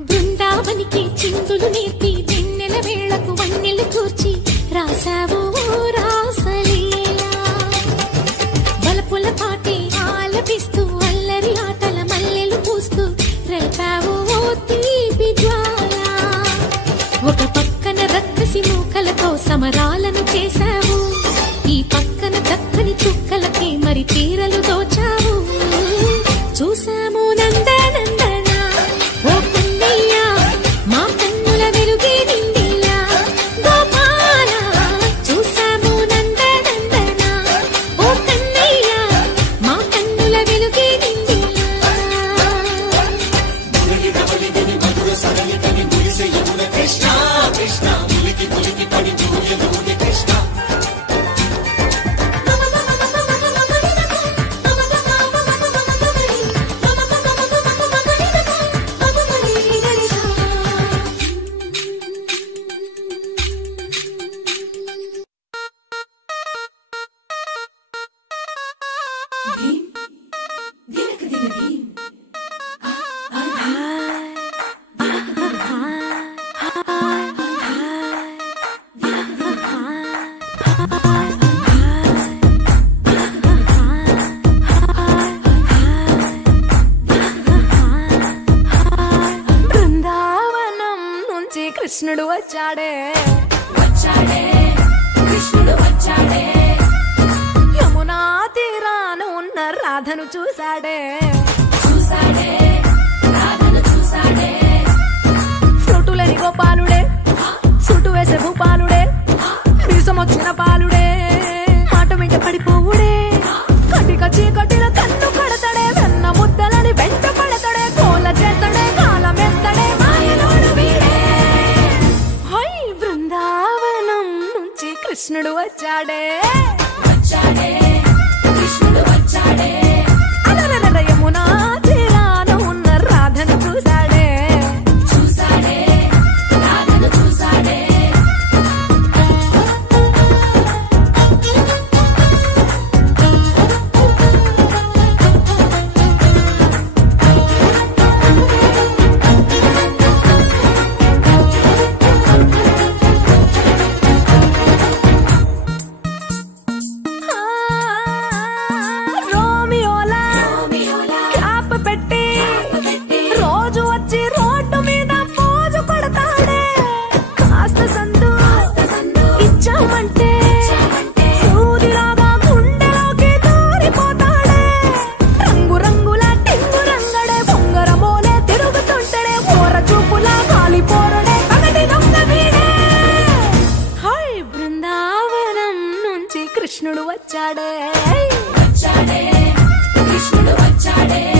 బృందావనికి చిందులు నేర్పి వెన్నెల వేళకు వన్నెలు కూర్చి రాసావు రాసలీలా బలపుల పాటే ఆలపిస్తూ అల్లరి ఆటల మల్లెలు పూస్తూ రేపావు తీపి జ్వాల ఒక పక్కన రక్కసి మూకలతో సమరాలను చేశావు ఈ పక్కన చక్కని చుక్కలకి మరి తీరలు దోచావు చూసాము నందనందన ఓ కన్నయ్య మా కన్నుల వెలుగే నిండిలా గోపాల చూసాము నందనందన ఓ కన్నయ్య మా కన్నుల వెలుగే నిండిలా కృష్ణ కృష్ణ ములికి ములికి పడి జూయలోని కృష్ణ కృష్ణుడు వచ్చాడే వచ్చాడే కృష్ణుడు వచ్చాడే యమునా తీరాన ఉన్న రాధను చూసాడే చూసాడే రాధను చూసాడే ఫ్రూటులని గోపాలుడే సుటు వేసే భూపాలుడే మీసమొచ్చిన పాలుడే మాట వెంట పడిపోవుడే కటిక చీకటిల కన్ను కడతాడే వెన్న ముద్దలని వెంట పడతాడే కోల చేస్తాడే కాలమేస్తాడే మాయలోడు వీడే బృందావనం నుంచి కృష్ణుడు వచ్చాడే వచ్చాడే కృష్ణుడు వచ్చాడే అలరల యమునా తీరాన ఉన్న రాధను చూసాడే చూసాడే రాధను చూసాడే కృష్ణుడు వచ్చాడే వచ్చాడే కృష్ణుడు వచ్చాడే